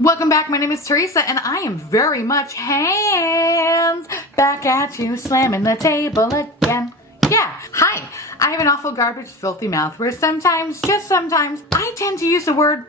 Welcome back, my name is Teresa, and I am very much hands back at you, slamming the table again. Yeah, hi, I have an awful garbage filthy mouth where sometimes, just sometimes, I tend to use the word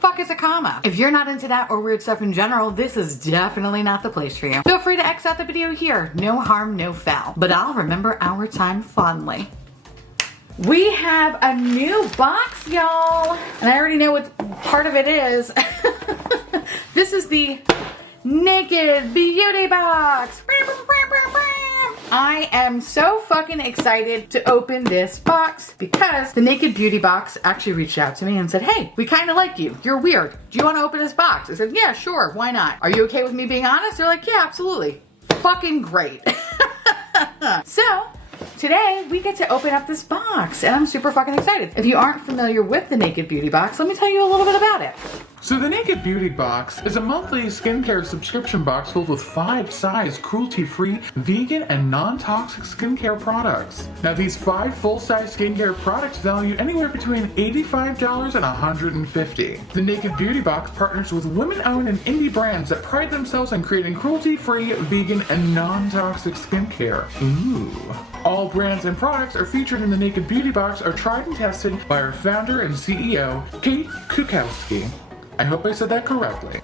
fuck as a comma. If you're not into that or weird stuff in general, this is definitely not the place for you. Feel free to X out the video here. No harm, no foul. But I'll remember our time fondly. We have a new box, y'all. And I already know what part of it is. This is the Naked Beauty Box. I am so fucking excited to open this box because the Naked Beauty Box actually reached out to me and said, hey, we kind of like you. You're weird. Do you want to open this box? I said, yeah, sure. Why not? Are you okay with me being honest? They're like, yeah, absolutely. Fucking great. So, today we get to open up this box and I'm super fucking excited. If you aren't familiar with the Naked Beauty Box, let me tell you a little bit about it. So the Naked Beauty Box is a monthly skincare subscription box filled with 5 size, cruelty-free, vegan, and non-toxic skincare products. Now these 5 full-size skincare products value anywhere between $85 and $150. The Naked Beauty Box partners with women-owned and indie brands that pride themselves on creating cruelty-free, vegan, and non-toxic skincare. Ooh. All brands and products are featured in the Naked Beauty Box are tried and tested by our founder and CEO, Kate Kukowski. I hope I said that correctly.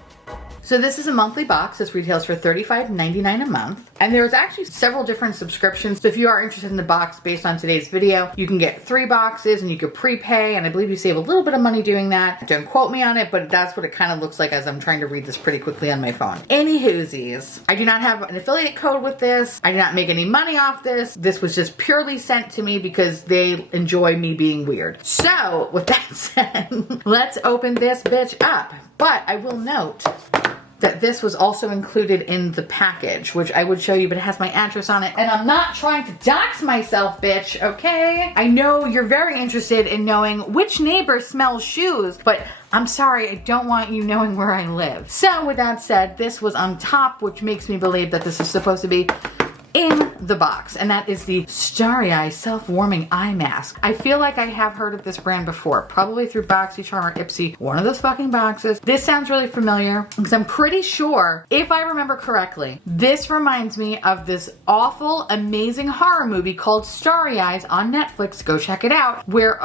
So this is a monthly box. This retails for $35.99 a month. And there's actually several different subscriptions. So if you are interested in the box based on today's video, you can get 3 boxes and you could prepay. And I believe you save a little bit of money doing that. Don't quote me on it, but that's what it kind of looks like as I'm trying to read this pretty quickly on my phone. Anywhoosies, I do not have an affiliate code with this. I did not make any money off this. This was just purely sent to me because they enjoy me being weird. So with that said, let's open this bitch up. But I will note that this was also included in the package, which I would show you, but it has my address on it. And I'm not trying to dox myself, bitch, okay? I know you're very interested in knowing which neighbor smells shoes, but I'm sorry, I don't want you knowing where I live. So with that said, this was on top, which makes me believe that this is supposed to be in the box, and that is the Starry self-warming eye mask. I feel like I have heard of this brand before, probably through BoxyCharm or Ipsy, one of those fucking boxes. This sounds really familiar because I'm pretty sure, if I remember correctly, this reminds me of this awful, amazing horror movie called Starry Eyes on Netflix. Go check it out, where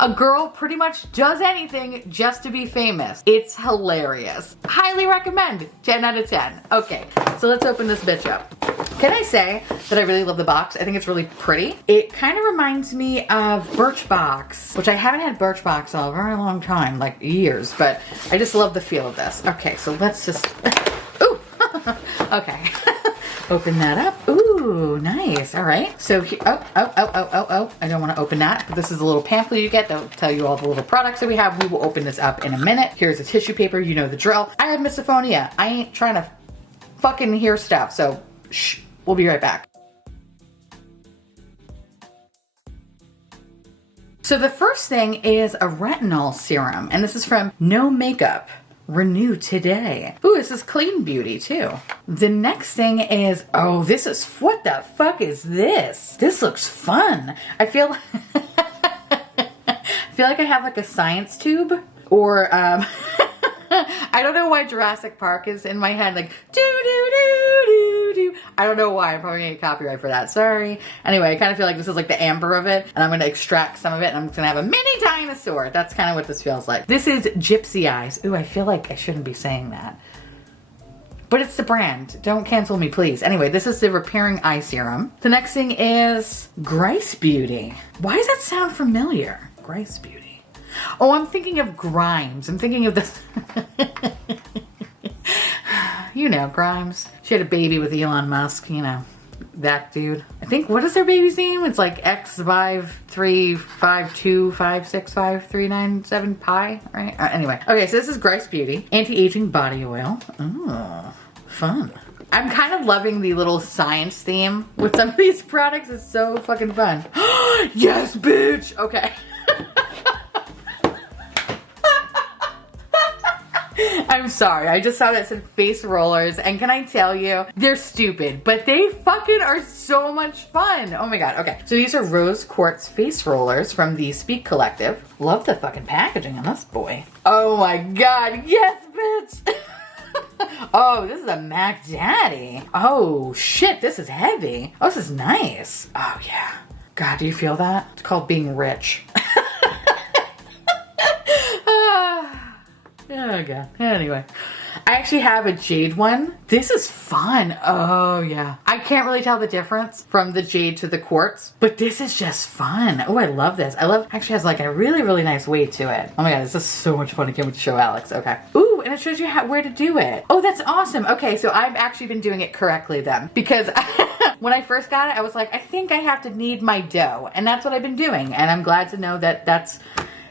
a girl pretty much does anything just to be famous. It's hilarious. Highly recommend. 10 out of 10. Okay, so let's open this bitch up. Can I say that I really love the box? I think it's really pretty. It kind of reminds me of Birchbox, which I haven't had Birchbox in a very long time, like years, but I just love the feel of this. Okay, so let's just, ooh, okay. Open that up. Ooh, nice. All right. So, I don't want to open that, but this is a little pamphlet you get. That'll tell you all the little products that we have. We will open this up in a minute. Here's a tissue paper. You know the drill. I have misophonia. I ain't trying to fucking hear stuff, so shh. We'll be right back. So the first thing is a retinol serum, and this is from No Makeup. Renew today. Ooh, this is clean beauty too. The next thing is, oh, this is, what the fuck is this? This looks fun. I feel like I have like a science tube, or I don't know why Jurassic Park is in my head, like do do do do do. I don't know why. I'm probably gonna get copyright for that. Sorry. Anyway, I kind of feel like this is like the amber of it, and I'm gonna extract some of it, and I'm just gonna have a mini dinosaur. That's kind of what this feels like. This is Gypsy Eyes. Ooh, I feel like I shouldn't be saying that, but it's the brand. Don't cancel me, please. Anyway, this is the repairing eye serum. The next thing is Grice Beauty. Why does that sound familiar? Grice Beauty. Oh, I'm thinking of Grimes. I'm thinking of this. You know, Grimes. She had a baby with Elon Musk, you know, that dude. I think, what is their baby's name? It's like X535256539 pi, right? Anyway. Okay, so this is Grice Beauty. Anti-aging body oil. Oh, fun. I'm kind of loving the little science theme with some of these products. It's so fucking fun. Yes, bitch! Okay. I'm sorry, I just saw that said face rollers, and can I tell you, they're stupid, but they fucking are so much fun. Oh my god, okay. So these are rose quartz face rollers from the Speak Collective. Love the fucking packaging on this boy. Oh my god, yes, bitch! what? Oh, this is a Mac Daddy. Oh shit, this is heavy. Oh, this is nice. Oh yeah. God, do you feel that? It's called being rich. Oh god. Anyway, I actually have a jade one. This is fun. Oh yeah. I can't really tell the difference from the jade to the quartz, but this is just fun. Oh, I love this. Actually has like a really, really nice weight to it. Oh my god, this is so much fun. I can't wait to show Alex. Okay. Ooh, and it shows you where to do it. Oh, that's awesome. Okay, so I've actually been doing it correctly then, because when I first got it, I was like, I think I have to knead my dough, and that's what I've been doing, and I'm glad to know that that's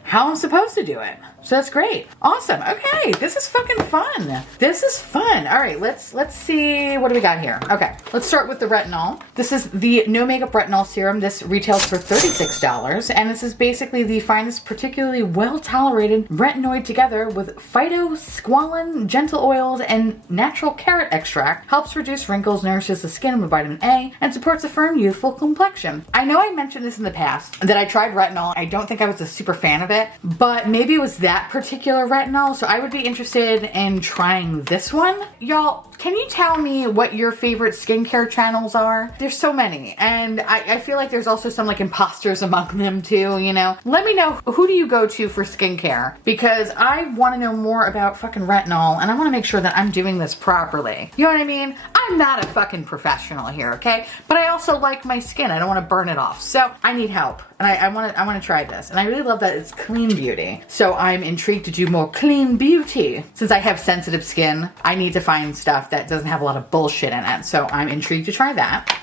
how I'm supposed to do it. So that's great. Awesome. Okay, this is fucking fun. This is fun. All right, let's see, what do we got here? Okay, let's start with the retinol. This is the No Makeup Retinol Serum. This retails for $36, and this is basically the finest, particularly well-tolerated retinoid together with phytosqualane, gentle oils, and natural carrot extract. Helps reduce wrinkles, nourishes the skin with vitamin A, and supports a firm, youthful complexion. I know I mentioned this in the past, that I tried retinol. I don't think I was a super fan of it, but maybe it was that particular retinol, so I would be interested in trying this one. Y'all, can you tell me what your favorite skincare channels are? There's so many, and I feel like there's also some like imposters among them too, you know? Let me know, who do you go to for skincare? Because I want to know more about fucking retinol, and I want to make sure that I'm doing this properly. You know what I mean? I'm not a fucking professional here, okay? But I also like my skin. I don't want to burn it off, so I need help. And I want to try this. And I really love that it's clean beauty. So I'm intrigued to do more clean beauty. Since I have sensitive skin, I need to find stuff that doesn't have a lot of bullshit in it. So I'm intrigued to try that.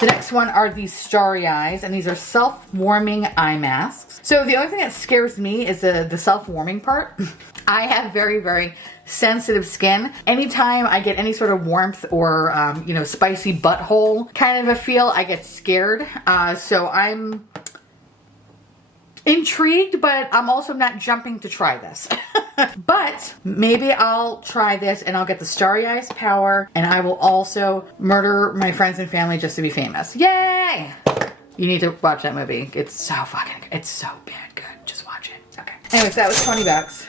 The next one are these Starry eyes, and these are self-warming eye masks. So the only thing that scares me is the self-warming part. I have very, very sensitive skin. Anytime I get any sort of warmth or, you know, spicy butthole kind of a feel, I get scared. So I'm intrigued, but I'm also not jumping to try this. But maybe I'll try this and I'll get the Starry Eyes power, and I will also murder my friends and family just to be famous. Yay! You need to watch that movie. It's so fucking, it's so bad good. Just watch it. Okay. Anyways, that was $20.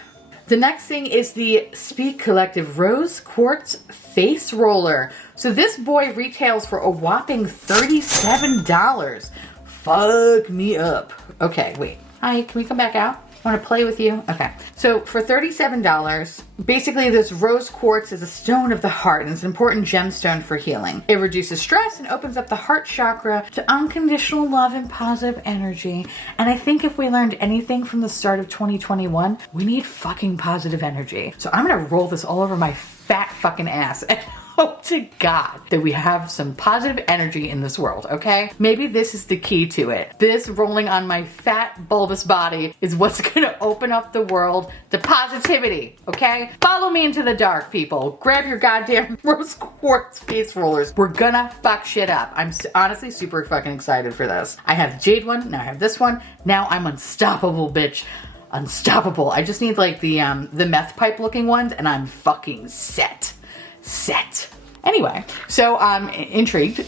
The next thing is the Speak Collective Rose Quartz Face Roller. So this boy retails for a whopping $37. Fuck me up. Okay, wait. Hi, can we come back out? I want to play with you. Okay. So for $37, basically this rose quartz is a stone of the heart, and it's an important gemstone for healing. It reduces stress and opens up the heart chakra to unconditional love and positive energy. And I think if we learned anything from the start of 2021, we need fucking positive energy. So I'm going to roll this all over my fat fucking ass and hope to God that we have some positive energy in this world, okay? Maybe this is the key to it. This rolling on my fat, bulbous body is what's gonna open up the world to positivity, okay? Follow me into the dark, people. Grab your goddamn rose quartz face rollers. We're gonna fuck shit up. I'm honestly super fucking excited for this. I have the jade one, now I have this one. Now I'm unstoppable, bitch. Unstoppable. I just need like the meth pipe looking ones, and I'm fucking set. Anyway, so I'm intrigued.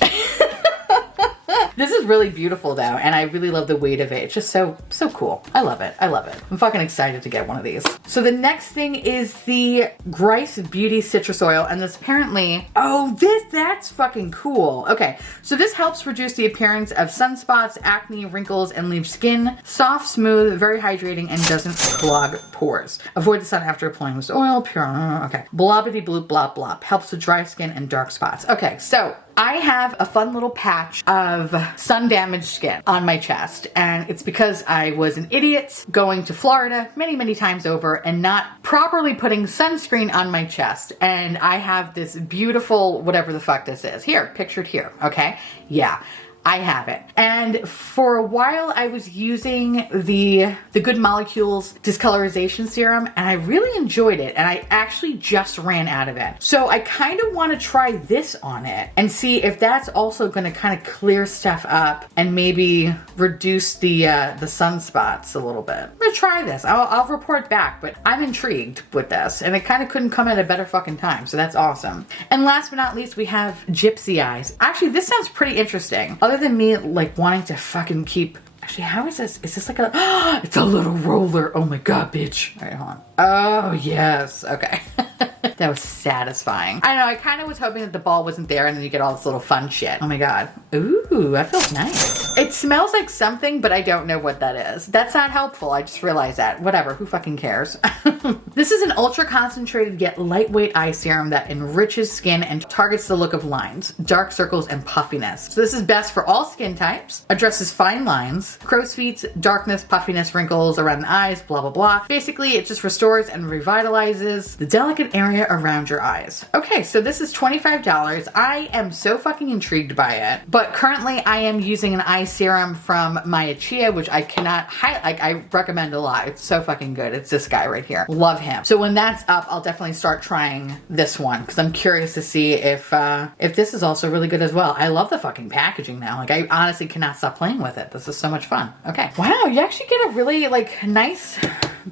This is really beautiful though, and I really love the weight of it. It's just so cool. I love it. I love it. I'm fucking excited to get one of these. So the next thing is the Grice Beauty Citrus Oil, and this apparently, that's fucking cool. Okay, so this helps reduce the appearance of sunspots, acne, wrinkles, and leaves skin soft, smooth, very hydrating, and doesn't clog pores. Avoid the sun after applying this oil. Pure, okay. Blobbity bloop blop blop. Helps with dry skin and dark spots. Okay, so I have a fun little patch of sun damaged skin on my chest, and it's because I was an idiot going to Florida many times over and not properly putting sunscreen on my chest. And I have this beautiful, whatever the fuck this is. Here, pictured here, okay? Yeah. I have it. And for a while I was using the Good Molecules discolorization serum, and I really enjoyed it, and I actually just ran out of it. So I kind of want to try this on it and see if that's also going to kind of clear stuff up and maybe reduce the sunspots a little bit. I'm going to try this. I'll report back, but I'm intrigued with this, and it kind of couldn't come at a better fucking time, so that's awesome. And last but not least, we have Gypsy Eyes. Actually, this sounds pretty interesting. Other than me like wanting to fucking keep, actually, how is this? Is this like a, it's a little roller. Oh my God, bitch. All right, hold on. Oh yes, okay. That was satisfying. I know, I kind of was hoping that the ball wasn't there and then you get all this little fun shit. Oh my God. Ooh, that feels nice. It smells like something, but I don't know what that is. That's not helpful. I just realized that. Whatever, who fucking cares? This is an ultra concentrated yet lightweight eye serum that enriches skin and targets the look of lines, dark circles, and puffiness. So this is best for all skin types, addresses fine lines, crow's feet, darkness, puffiness, wrinkles around the eyes, blah, blah, blah. Basically, it just restores and revitalizes the delicate area around your eyes. Okay, so this is $25. I am so fucking intrigued by it, but currently I am using an eye serum from Maya Chia, which I cannot I recommend a lot. It's so fucking good. It's this guy right here. Love him. So when that's up, I'll definitely start trying this one because I'm curious to see if this is also really good as well. I love the fucking packaging now. Like, I honestly cannot stop playing with it. This is so much fun. Okay. Wow, you actually get a really like nice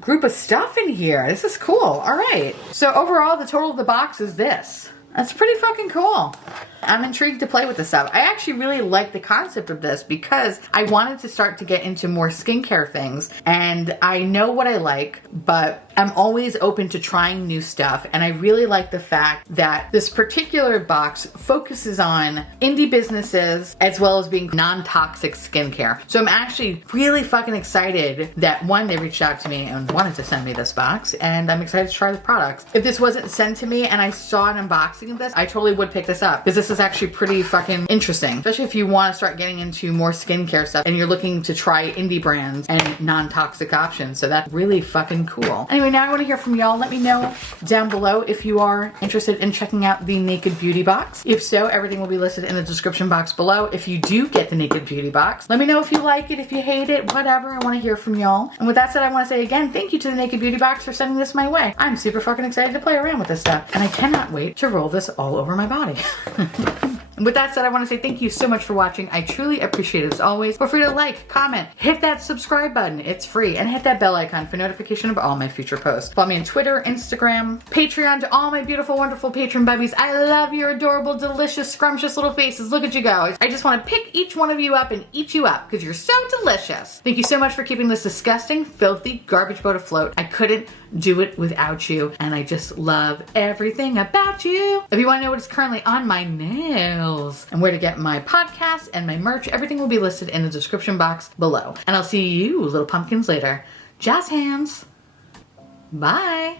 group of stuff in here. This is cool. All right. So overall, the total of the box is this. That's pretty fucking cool. I'm intrigued to play with this stuff. I actually really like the concept of this because I wanted to start to get into more skincare things, and I know what I like, but I'm always open to trying new stuff, and I really like the fact that this particular box focuses on indie businesses as well as being non-toxic skincare. So I'm actually really fucking excited that one, they reached out to me and wanted to send me this box, and I'm excited to try the products. If this wasn't sent to me and I saw an unboxing of this, I totally would pick this up because this is actually pretty fucking interesting, especially if you want to start getting into more skincare stuff and you're looking to try indie brands and non-toxic options. So that's really fucking cool. Anyway, now I want to hear from y'all. Let me know down below if you are interested in checking out the Naked Beauty box. If so, everything will be listed in the description box below. If you do get the Naked Beauty box, let me know if you like it, if you hate it, whatever. I want to hear from y'all. And with that said, I want to say again, thank you to the Naked Beauty box for sending this my way. I'm super fucking excited to play around with this stuff, and I cannot wait to roll this all over my body. And with that said, I want to say thank you so much for watching. I truly appreciate it as always. Feel free to like, comment, hit that subscribe button. It's free. And hit that bell icon for notification of all my future posts. Follow me on Twitter, Instagram, Patreon, to all my beautiful, wonderful patron bubbies. I love your adorable, delicious, scrumptious little faces. Look at you go. I just want to pick each one of you up and eat you up because you're so delicious. Thank you so much for keeping this disgusting, filthy garbage boat afloat. I couldn't do it without you, and I just love everything about you. If you want to know what is currently on my nails and where to get my podcast and my merch, everything will be listed in the description box below. And I'll see you little pumpkins later. Jazz hands. Bye.